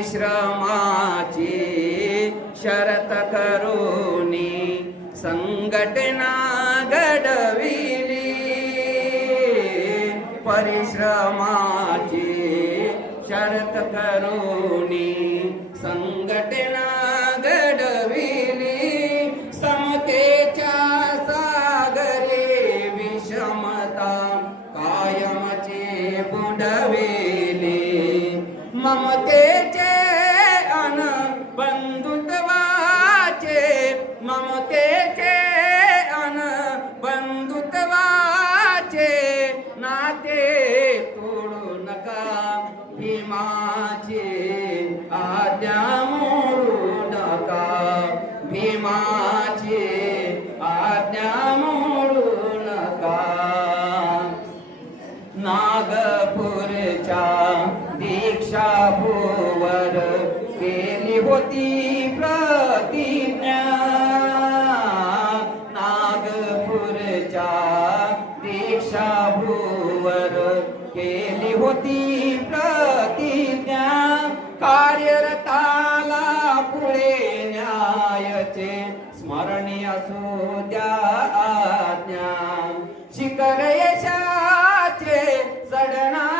परिश्रमाची शरत करुणी संघटना घडविली परिश्रमाची शरत करुणी संघटना पंढरपूरच्या दीक्षा भुवर केली होती प्रतिज्ञा. नागपूरच्या दीक्षा भुवर केली होती प्रतिज्ञा. कार्यरताला पुढे न्यायचे स्मरणीय असू द्या आज्ञा. शिखर यशाचे சடனா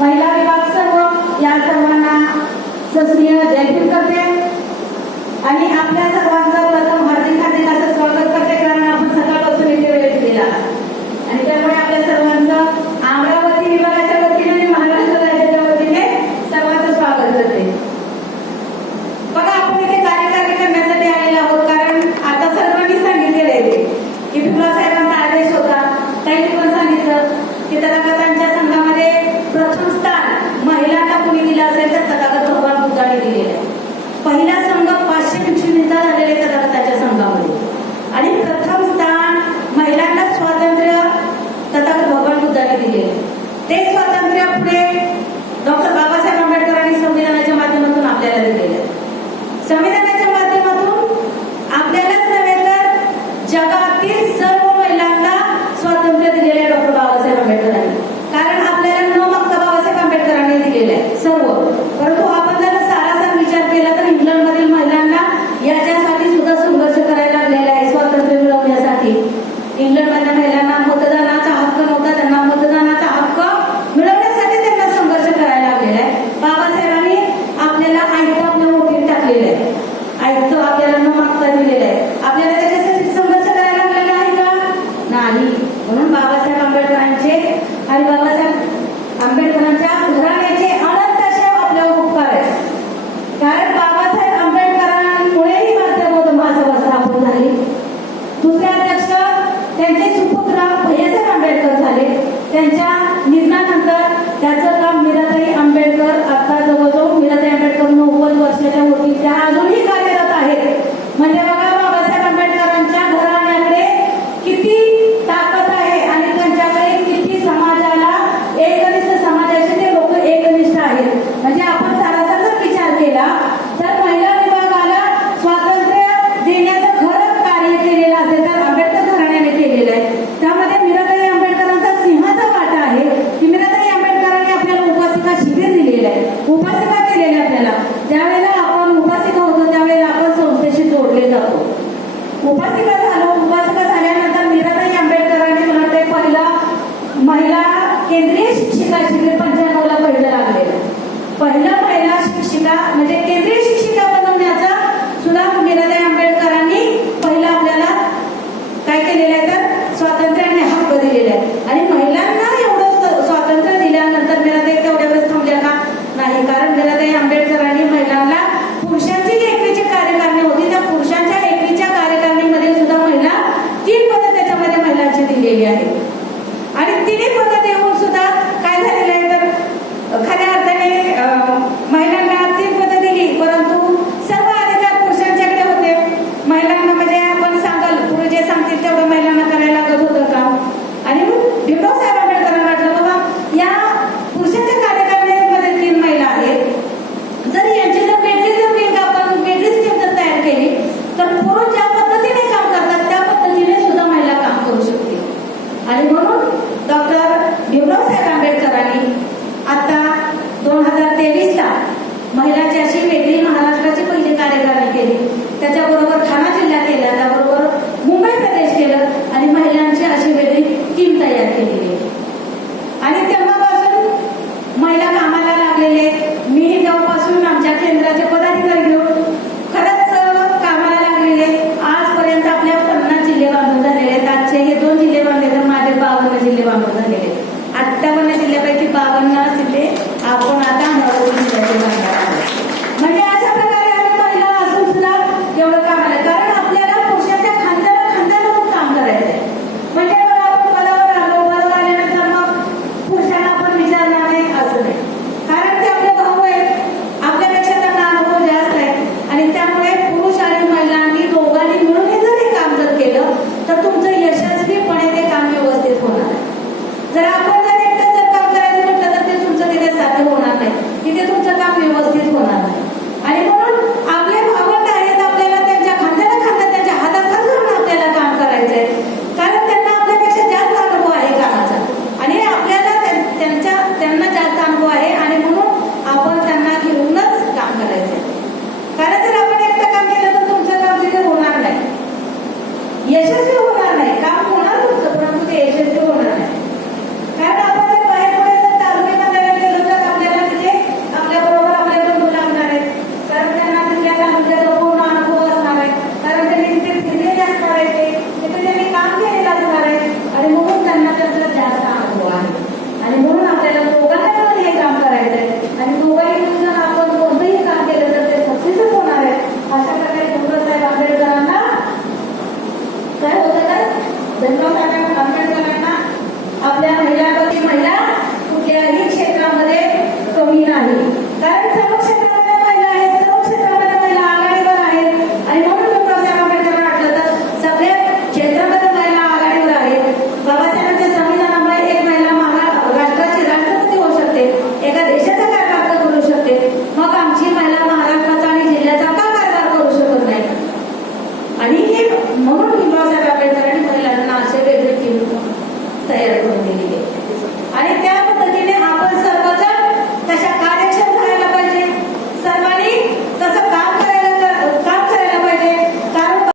महिला विभाग सर्व या सर्वांना सस्मिय जयपूर करते. आणि आपल्या